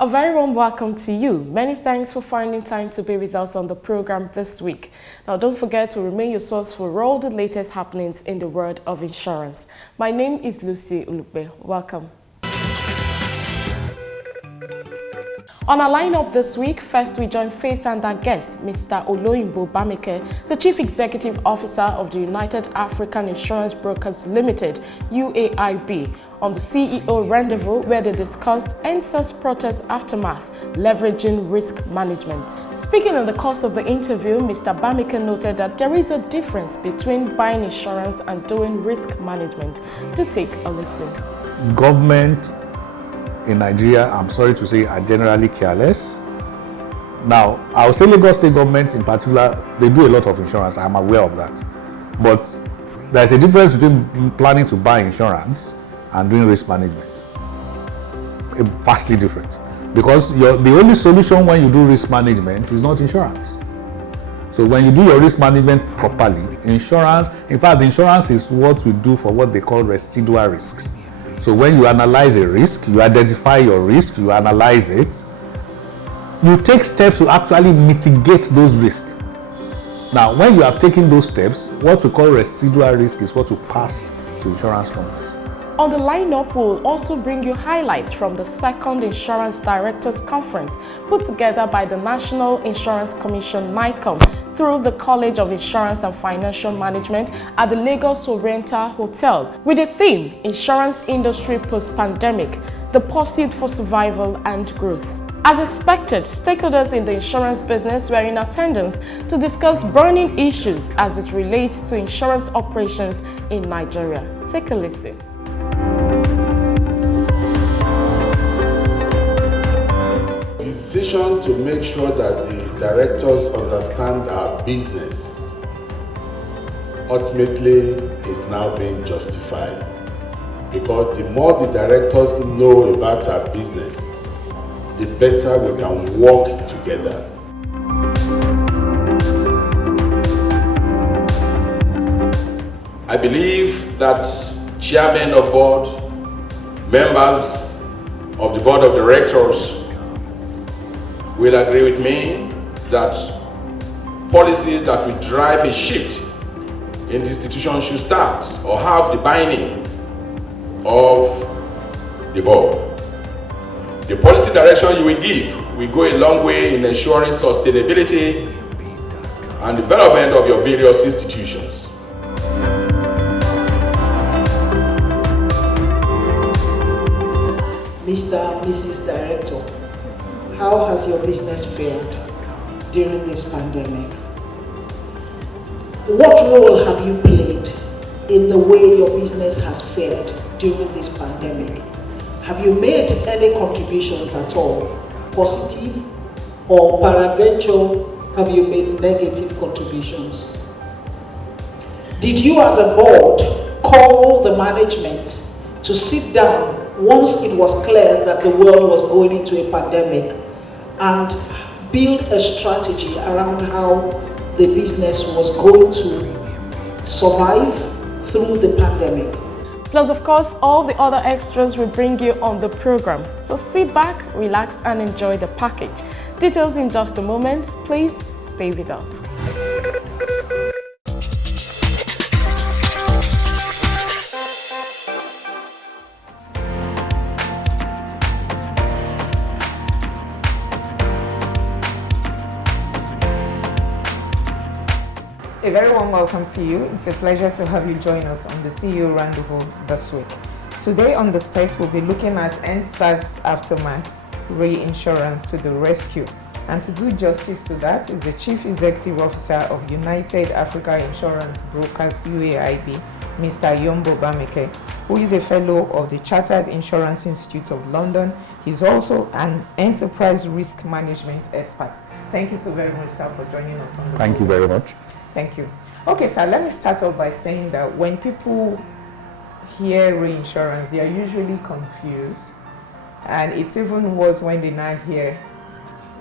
A very warm welcome to you. Many thanks for finding time to be with us on the program this week. Now, don't forget to remain your source for all the latest happenings in the world of insurance. My name is Lucy Ulukbe. Welcome. On our lineup this week, first we join Faith and our guest, Mr. Yombo Bammeke, the Chief Executive Officer of the United African Insurance Brokers Limited, Uaib, on the CEO rendezvous where they discussed sars protest aftermath, leveraging risk management. Speaking in the course of the interview, Mr. Bammeke noted that there is a difference between buying insurance and doing risk management. Do take a listen. Government in Nigeria, I'm sorry to say, are generally careless. Now, I would say Lagos State government in particular, they do a lot of insurance. I'm aware of that. But there's a difference between planning to buy insurance and doing risk management. Vastly different. Because the only solution when you do risk management is not insurance. So when you do your risk management properly, insurance is what we do for what they call residual risks. So when you analyze a risk, you identify your risk, you analyze it, you take steps to actually mitigate those risks. Now, when you have taken those steps, what we call residual risk is what you pass to insurance companies. On the lineup, we'll also bring you highlights from the second Insurance Directors Conference put together by the National Insurance Commission (NICOM) through the College of Insurance and Financial Management at the Lagos Oriental Hotel with the theme Insurance Industry Post-Pandemic, the Pursuit for Survival and Growth. As expected, stakeholders in the insurance business were in attendance to discuss burning issues as it relates to insurance operations in Nigeria. Take a listen. Decision to make sure that the directors understand our business ultimately is now being justified, because the more the directors know about our business, the better we can work together. I believe that chairmen of board, members of the board of directors will agree with me that policies that will drive a shift in the institution should start or have the binding of the board. The policy direction you will give will go a long way in ensuring sustainability and development of your various institutions. Mr. and Mrs. Director, how has your business fared during this pandemic? What role have you played in the way your business has fared during this pandemic? Have you made any contributions at all, positive, or peradventure have you made negative contributions? Did you as a board call the management to sit down once it was clear that the world was going into a pandemic and build a strategy around how the business was going to survive through the pandemic? Plus, of course, all the other extras we bring you on the program. So sit back, relax, and enjoy the package. Details in just a moment. Please stay with us. A very warm welcome to you. It's a pleasure to have you join us on the CEO Rendezvous this week. Today on the stage, we'll be looking at sars aftermath, reinsurance to the rescue. And to do justice to that is the Chief Executive Officer of United African Insurance Brokers, UAIB, Mr. Yombo Bammeke, who is a fellow of the Chartered Insurance Institute of London. He's also an enterprise risk management expert. Thank you so very much, sir, for joining us on the Thank you very much. Thank you. Okay, sir, let me start off by saying that when people hear reinsurance, they are usually confused. And it's even worse when they now hear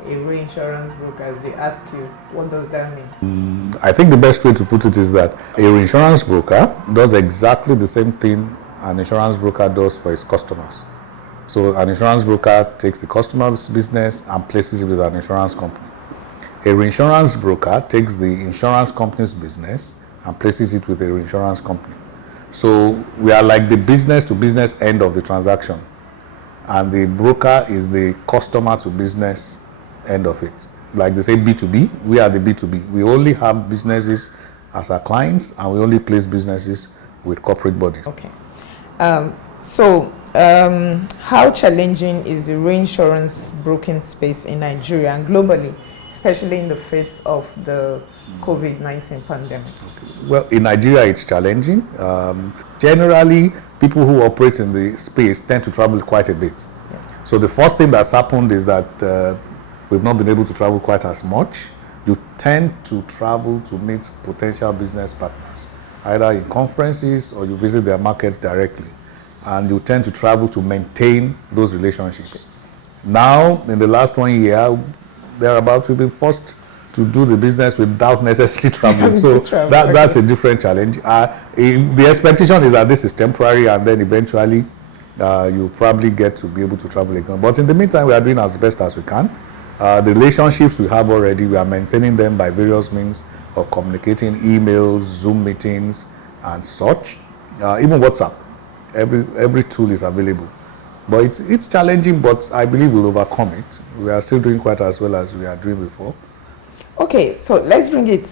a reinsurance broker. They ask you, what does that mean? I think the best way to put it is that a reinsurance broker does exactly the same thing an insurance broker does for his customers. So an insurance broker takes the customer's business and places it with an insurance company. A reinsurance broker takes the insurance company's business and places it with a reinsurance company. So we are like the business to business end of the transaction, and the broker is the customer to business end of it. Like they say B2B, we are the B2B. We only have businesses as our clients, and we only place businesses with corporate bodies. Okay. How challenging is the reinsurance broking space in Nigeria and globally, especially in the face of the COVID-19 pandemic? Okay. Well, in Nigeria, it's challenging. Generally, people who operate in the space tend to travel quite a bit. Yes. So the first thing that's happened is that we've not been able to travel quite as much. You tend to travel to meet potential business partners, either in conferences or you visit their markets directly. And you tend to travel to maintain those relationships. Now, in the last 1 year, thereabouts, we've been forced to do the business without necessarily traveling. So that's a different challenge. The expectation is that this is temporary, and then eventually you probably get to be able to travel again. But in the meantime, we are doing as best as we can. The relationships we have already, we are maintaining them by various means of communicating, emails, Zoom meetings, and such. Even WhatsApp. Every tool is available. But it's challenging, but I believe we'll overcome it. We are still doing quite as well as we are doing before. Okay, so let's bring it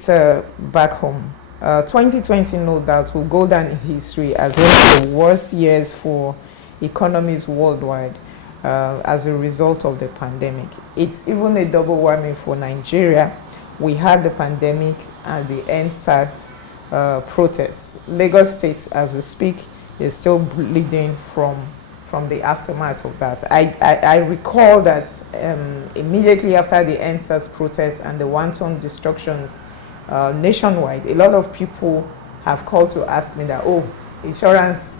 back home. 2020, no doubt, will go down in history as one of the worst years for economies worldwide as a result of the pandemic. It's even a double whammy for Nigeria. We had the pandemic and the end SARS protests. Lagos State, as we speak, is still bleeding from the aftermath of that. I recall that immediately after the end SARS protests and the wanton destructions nationwide, a lot of people have called to ask me that, oh, insurance,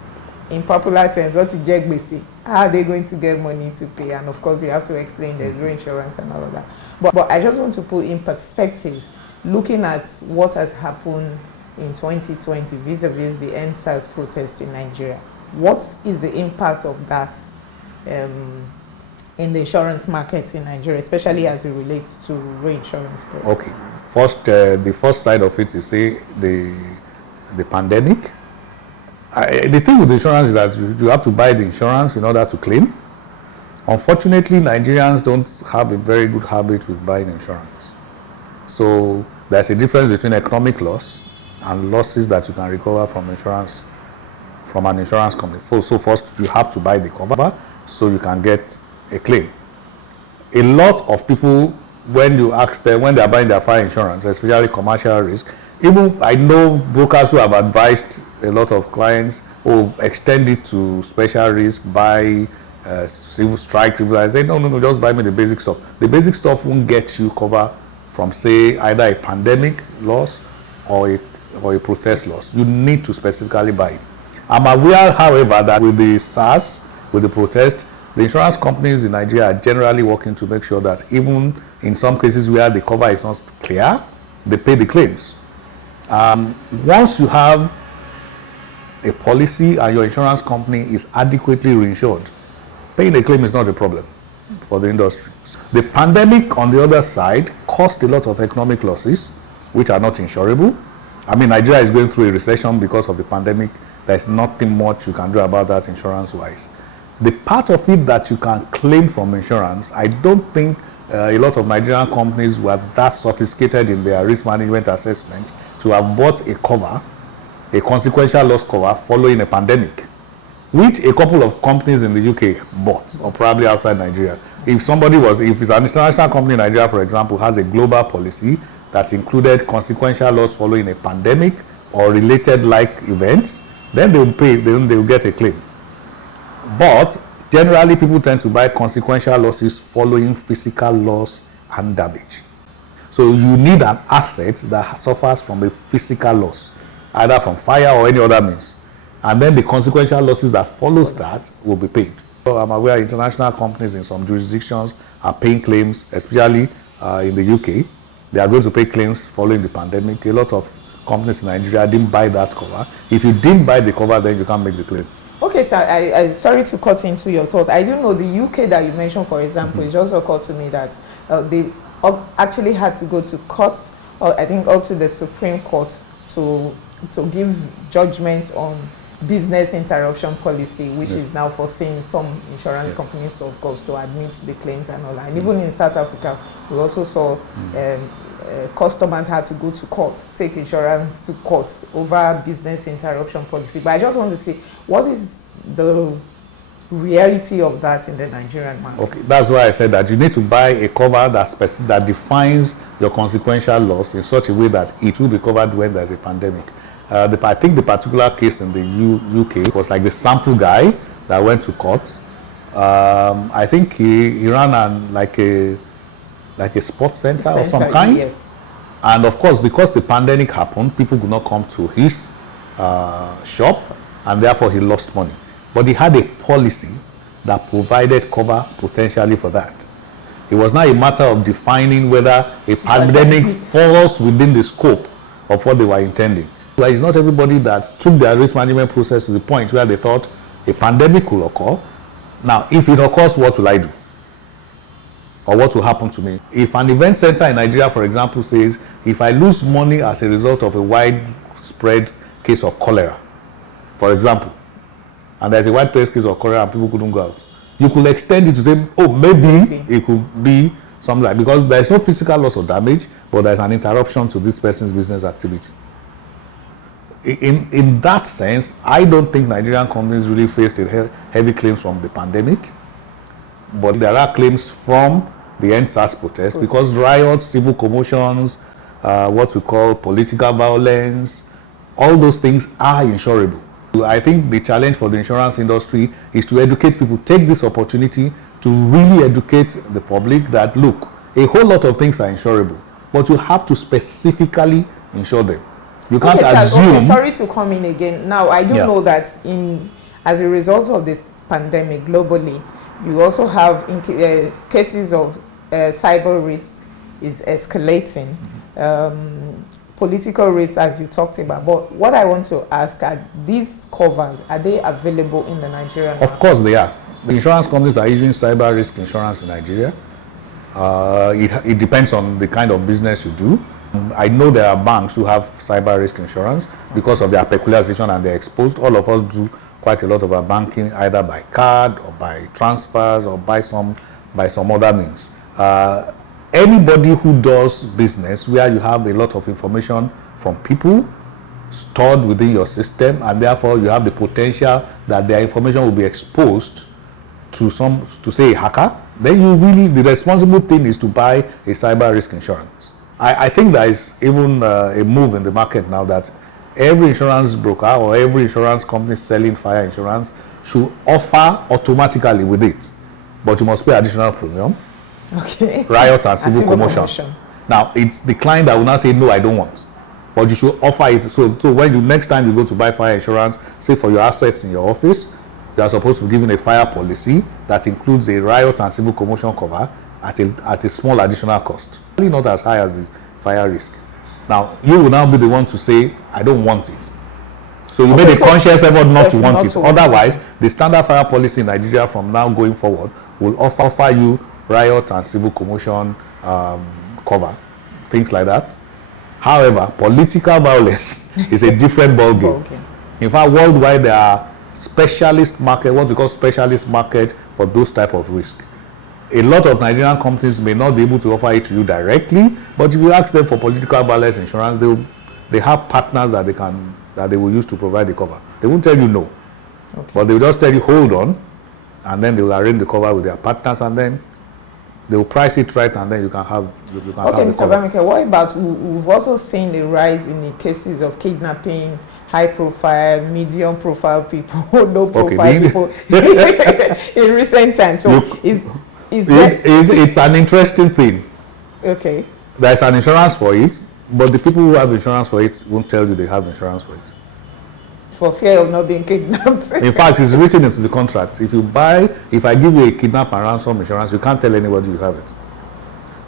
in popular terms, what is jegbese? How are they going to get money to pay? And of course, you have to explain there's no insurance and all of that. But I just want to put in perspective, looking at what has happened in 2020 vis-a-vis the end SARS protests in Nigeria. What is the impact of that in the insurance markets in Nigeria, especially as it relates to reinsurance products? Okay. First, the first side of it is, say, the pandemic. The thing with insurance is that you have to buy the insurance in order to claim. Unfortunately, Nigerians don't have a very good habit with buying insurance. So there's a difference between economic loss and losses that you can recover from insurance, from an insurance company. So first, you have to buy the cover so you can get a claim. A lot of people, when you ask them, when they are buying their fire insurance, especially commercial risk, even I know brokers who have advised a lot of clients, oh, extend it to special risk, buy civil strike, I say, no, just buy me the basic stuff. The basic stuff won't get you cover from, say, either a pandemic loss or a protest loss. You need to specifically buy it. I'm aware, however, that with the SARS, with the protest, the insurance companies in Nigeria are generally working to make sure that even in some cases where the cover is not clear, they pay the claims. Once you have a policy and your insurance company is adequately reinsured, paying a claim is not a problem for the industry. The pandemic, on the other side, caused a lot of economic losses, which are not insurable. I mean, Nigeria is going through a recession because of the pandemic. There's nothing much you can do about that insurance-wise. The part of it that you can claim from insurance, I don't think a lot of Nigerian companies were that sophisticated in their risk management assessment to have bought a cover, a consequential loss cover following a pandemic, which a couple of companies in the UK bought, or probably outside Nigeria. If it's an international company in Nigeria, for example, has a global policy that included consequential loss following a pandemic or related like events, then they will pay, they will get a claim. But generally, people tend to buy consequential losses following physical loss and damage. So you need an asset that suffers from a physical loss, either from fire or any other means. And then the consequential losses that follows that will be paid. So I'm aware international companies in some jurisdictions are paying claims, especially in the UK. They are going to pay claims following the pandemic. A lot of companies in Nigeria didn't buy that cover. If you didn't buy the cover, then you can't make the claim. Okay, sir, I sorry to cut into your thought. I do know the UK that you mentioned, for example, it just occurred to me that they actually had to go to court, or I think up to the Supreme Court, to give judgment on business interruption policy, which is now forcing some insurance companies to, of course, to admit the claims and all that. And even in South Africa, we also saw customers had to go to court, take insurance to court over business interruption policy. But I just want to say, what is the reality of that in the Nigerian market? Okay, that's why I said that you need to buy a cover that defines your consequential loss in such a way that it will be covered when there's a pandemic. I think the particular case in the UK was like the sample guy that went to court. I think he ran like a sports center of some kind. Yes. And of course, because the pandemic happened, people could not come to his shop, and therefore he lost money. But he had a policy that provided cover potentially for that. It was not a matter of defining whether a pandemic falls within the scope of what they were intending. Like, it's not everybody that took their risk management process to the point where they thought a pandemic will occur. Now, if it occurs, what will I do? Or what will happen to me? If an event center in Nigeria, for example, says, if I lose money as a result of a widespread case of cholera, for example, and there's a widespread case of cholera and people couldn't go out, you could extend it to say, oh, maybe it could be something like, because there's no physical loss or damage, but there's an interruption to this person's business activity. In that sense, I don't think Nigerian companies really faced heavy claims from the pandemic, but there are claims from the end SARS protest because riots, civil commotions, what we call political violence, all those things are insurable. I think the challenge for the insurance industry is to educate people, take this opportunity to really educate the public that, look, a whole lot of things are insurable, but you have to specifically insure them. You can't assume. Okay, sorry to come in again. Now, I do know that as a result of this pandemic globally, you also have cases of cyber risk is escalating. Political risk, as you talked about. But what I want to ask, are these covers, are they available in the Nigerian market? Of course they are. The insurance companies are issuing cyber risk insurance in Nigeria. It depends on the kind of business you do. I know there are banks who have cyber risk insurance because of their peculiarization and they're exposed. All of us do quite a lot of our banking either by card or by transfers or by some other means. Anybody who does business where you have a lot of information from people stored within your system, and therefore you have the potential that their information will be exposed to say a hacker, then the responsible thing is to buy a cyber risk insurance. I think there is even a move in the market now that every insurance broker or every insurance company selling fire insurance should offer automatically with it, but you must pay additional premium. Okay. Riot and civil commotion. Now, it's the client that will now say, no, I don't want. But you should offer it. So when next time you go to buy fire insurance, say for your assets in your office, you are supposed to be given a fire policy that includes a riot and civil commotion cover at a small additional cost. Really not as high as the fire risk. Now, you will now be the one to say, I don't want it. So you made a conscious effort not to want it. Otherwise, the standard fire policy in Nigeria from now going forward will offer you riot and civil commotion cover, things like that. However, political violence is a different ballgame. Okay. In fact, worldwide there are specialist market, what we call specialist market for those type of risk. A lot of Nigerian companies may not be able to offer it to you directly, but if you ask them for political violence insurance, they have partners that they will use to provide the cover. They won't tell you no, but they will just tell you hold on, and then they will arrange the cover with their partners, and then they will price it right, and then you can have. Okay, Mr. Bammeke, what about we've also seen a rise in the cases of kidnapping, high-profile, medium-profile people, low-profile people in recent times. So it's an interesting thing. Okay. There's an insurance for it, but the people who have insurance for it won't tell you they have insurance for it. For fear of not being kidnapped. In fact, it's written into the contract. If I give you a kidnap and ransom insurance, you can't tell anybody you have it.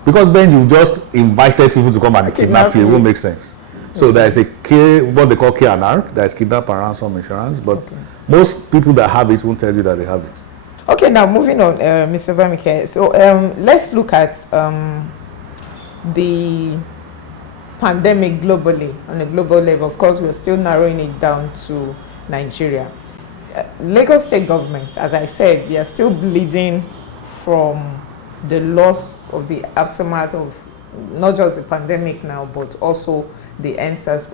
Because then you've just invited people to come and kidnap you. It won't make sense. So there's what they call K&R, there's kidnap and ransom insurance, but Most people that have it won't tell you that they have it. Okay, now moving on, Mr. Bammeke. So let's look at the pandemic globally, on a global level. Of course, we're still narrowing it down to Nigeria. Lagos state government, as I said, they are still bleeding from the loss of the aftermath of not just the pandemic now, but also the SARS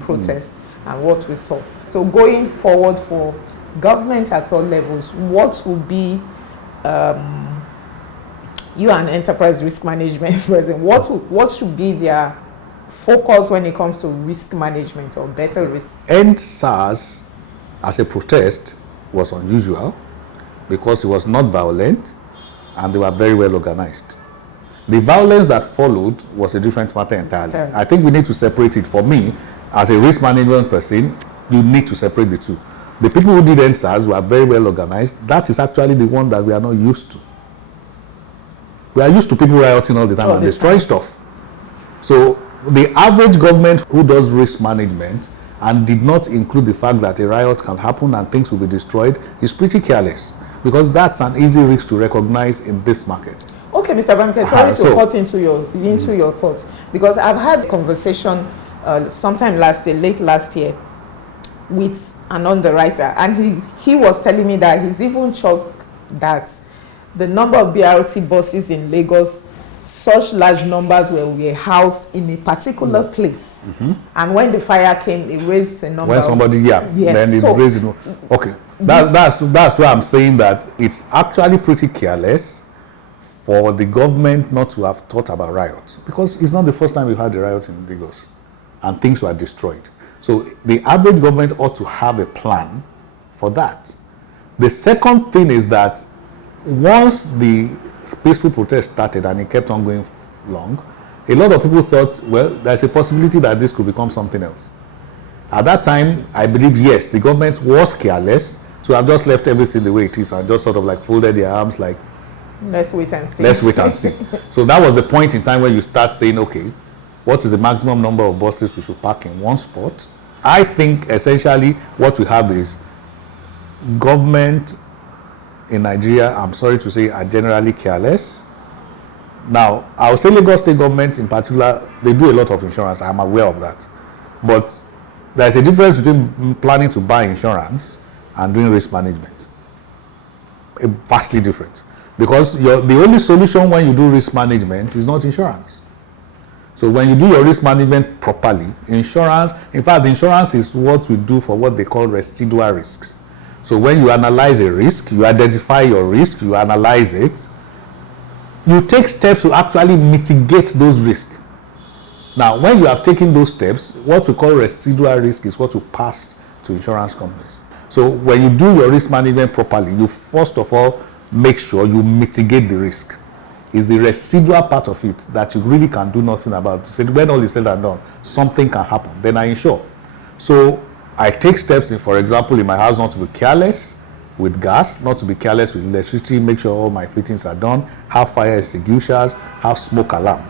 protests and what we saw. So going forward for government at all levels, what would be you and enterprise risk management president, what should be their focus when it comes to risk management or better risk? End SARS as a protest was unusual because it was not violent and they were very well organized. The violence that followed was a different matter entirely. I think we need to separate it. For me, as a risk management person, you need to separate the two. The people who did end SARS were very well organized. That is actually the one that we are not used to. We are used to people rioting all the time and destroying stuff. So the average government who does risk management and did not include the fact that a riot can happen and things will be destroyed is pretty careless, because that's an easy risk to recognize in this market. Okay, Mr. Bammeke, sorry to cut into your thoughts, because I've had a conversation sometime late last year with an underwriter, and he was telling me that he's even shocked that the number of BRT buses in Lagos, such large numbers were housed in a particular place. And when the fire came, it raised a number. When somebody, then it raised. Okay, that's why I'm saying that it's actually pretty careless for the government not to have thought about riots, because it's not the first time we've had a riot in Lagos and things were destroyed. So the average government ought to have a plan for that. The second thing is that once the peaceful protest started and it kept on going long, a lot of people thought, well, there's a possibility that this could become something else. At that time, I believe, yes, the government was careless to have just left everything the way it is and just sort of like folded their arms like, let's wait and see. Let's wait and see. So that was the point in time where you start saying, okay, what is the maximum number of buses we should park in one spot? I think essentially what we have is government in Nigeria, I'm sorry to say, are generally careless. Now, I would say Lagos state government in particular, they do a lot of insurance. I'm aware of that. But there's a difference between planning to buy insurance and doing risk management. Vastly different. Because the only solution when you do risk management is not insurance. So when you do your risk management properly, insurance, in fact, insurance is what we do for what they call residual risks. So when you analyze a risk, you identify your risk, you analyze it, you take steps to actually mitigate those risks. Now, when you have taken those steps, what we call residual risk is what you pass to insurance companies. So when you do your risk management properly, you first of all make sure you mitigate the risk. It's the residual part of it that you really can do nothing about. So when all is said and done, something can happen, then I insure. So I take steps in, for example, in my house not to be careless with gas, not to be careless with electricity, make sure all my fittings are done, have fire extinguishers, have smoke alarm.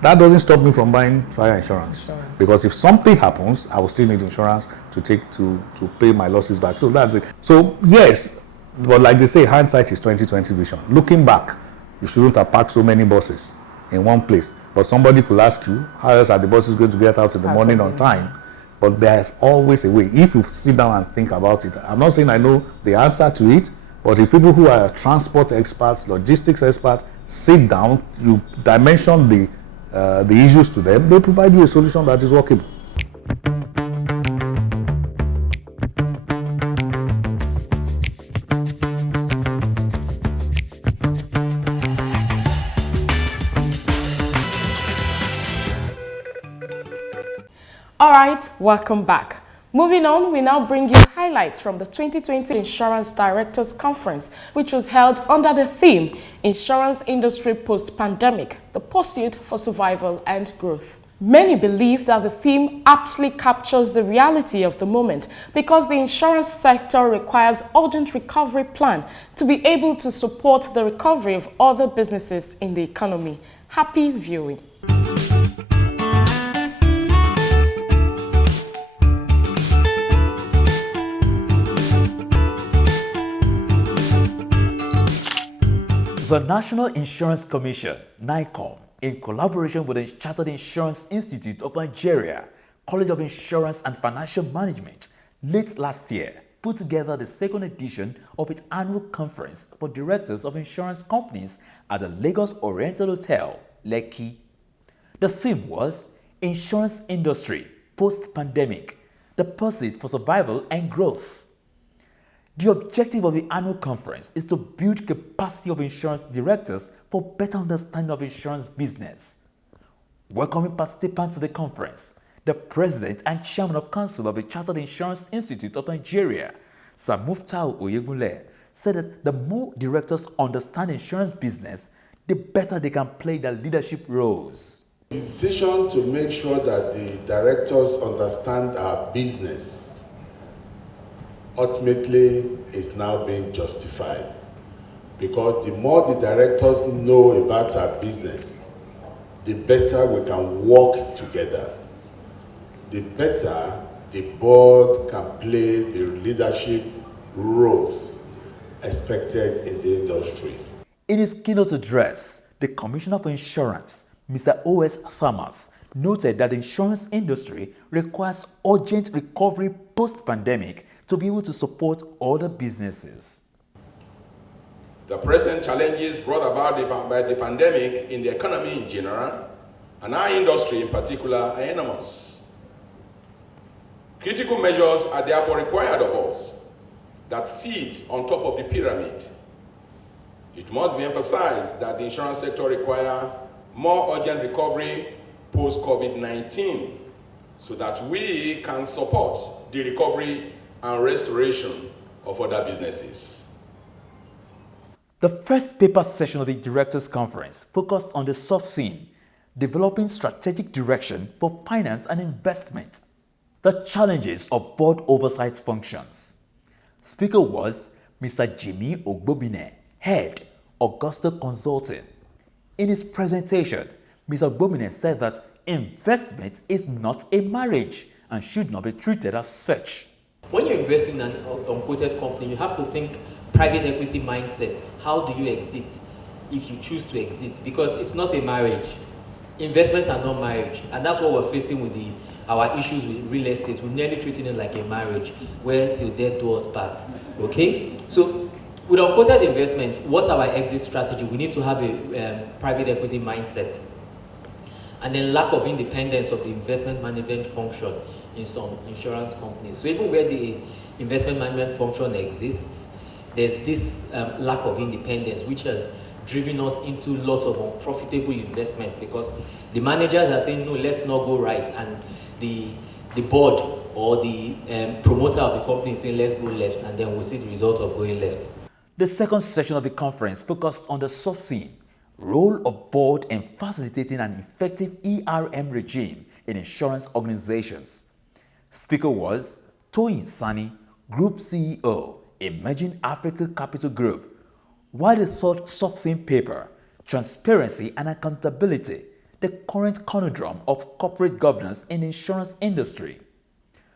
That doesn't stop me from buying fire insurance. Because if something happens, I will still need insurance to pay my losses back. So that's it. So yes, but like they say, hindsight is 20/20 vision. Looking back, you shouldn't have packed so many buses in one place. But somebody could ask you, how else are the buses going to get out in the morning on time? But there's always a way. If you sit down and think about it, I'm not saying I know the answer to it, but if people who are transport experts, logistics experts, sit down, you dimension the issues to them, they provide you a solution that is workable. All right, welcome back. Moving on, we now bring you highlights from the 2020 Insurance Directors Conference, which was held under the theme Insurance Industry Post-Pandemic, the Pursuit for Survival and Growth. Many believe that the theme aptly captures the reality of the moment because the insurance sector requires urgent recovery plan to be able to support the recovery of other businesses in the economy. Happy viewing. The National Insurance Commission, NICOM, in collaboration with the Chartered Insurance Institute of Nigeria, College of Insurance and Financial Management, late last year, put together the second edition of its annual conference for directors of insurance companies at the Lagos Oriental Hotel, Lekki. The theme was Insurance Industry Post-Pandemic, the Pursuit for Survival and Growth. The objective of the annual conference is to build capacity of insurance directors for better understanding of insurance business. Welcoming participants to the conference, the President and Chairman of Council of the Chartered Insurance Institute of Nigeria, Sir Muftau Oyegunle, said that the more directors understand insurance business, the better they can play their leadership roles. The decision to make sure that the directors understand our business ultimately is now being justified, because the more the directors know about our business, the better we can work together, the better the board can play the leadership roles expected in the industry. In his keynote address, the Commissioner for Insurance, Mr. O.S. Thomas, noted that the insurance industry requires urgent recovery post-pandemic to be able to support other businesses. The present challenges brought about by the pandemic in the economy in general and our industry in particular are enormous. Critical measures are therefore required of us that sit on top of the pyramid. It must be emphasized that the insurance sector requires more urgent recovery post-COVID-19 so that we can support the recovery and restoration of other businesses. The first paper session of the Directors' Conference focused on the sub-theme, developing strategic direction for finance and investment, the challenges of board oversight functions. Speaker was Mr. Jimmy Ogbobine, Head, Augusta Consulting. In his presentation, Mr. Ogbobine said that investment is not a marriage and should not be treated as such. When you invest in an unquoted company, you have to think private equity mindset. How do you exit if you choose to exit? Because it's not a marriage. Investments are not marriage. And that's what we're facing with our issues with real estate. We're nearly treating it like a marriage where till death do us part. Okay? So with unquoted investments, what's our exit strategy? We need to have a private equity mindset. And then lack of independence of the investment management function in some insurance companies. So even where the investment management function exists, there's this lack of independence, which has driven us into lots of unprofitable investments, because the managers are saying, no, let's not go right. And the board or the promoter of the company is saying, let's go left. And then we'll see the result of going left. The second session of the conference focused on the sub-theme, role of board in facilitating an effective ERM regime in insurance organizations. Speaker was Toyin Sani, Group CEO, Emerging Africa Capital Group, while the third sub-theme paper, Transparency and Accountability, the current conundrum of corporate governance in the insurance industry.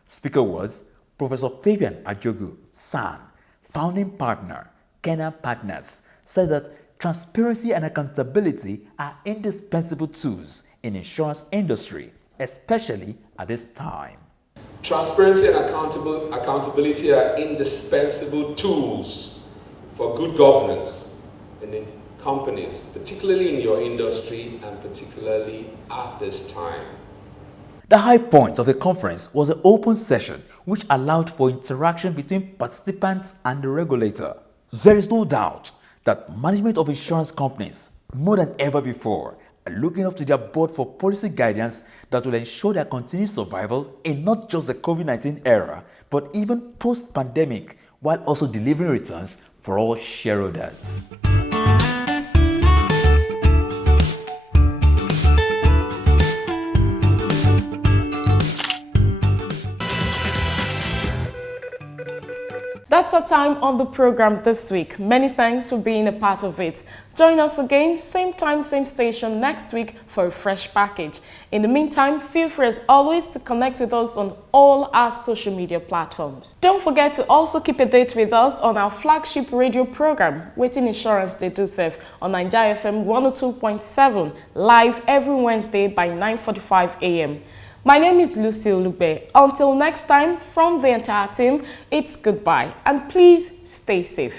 Speaker was Professor Fabian Ajogu, SAN, founding partner, Kenna Partners, said that transparency and accountability are indispensable tools in the insurance industry, especially at this time. Transparency and accountability are indispensable tools for good governance in companies, particularly in your industry and particularly at this time. The high point of the conference was an open session which allowed for interaction between participants and the regulator. There is no doubt that management of insurance companies, more than ever before, are looking up to their board for policy guidance that will ensure their continued survival in not just the COVID-19 era, but even post-pandemic, while also delivering returns for all shareholders. That's our time on the program this week. Many thanks for being a part of it. Join us again, same time, same station next week for a fresh package. In the meantime, feel free as always to connect with us on all our social media platforms. Don't forget to also keep a date with us on our flagship radio program, Waiting Insurance They Do Serve, on Nigeria FM 102.7, live every Wednesday by 9:45 a.m. My name is Lucy Olugbe. Until next time, from the entire team, it's goodbye and please stay safe.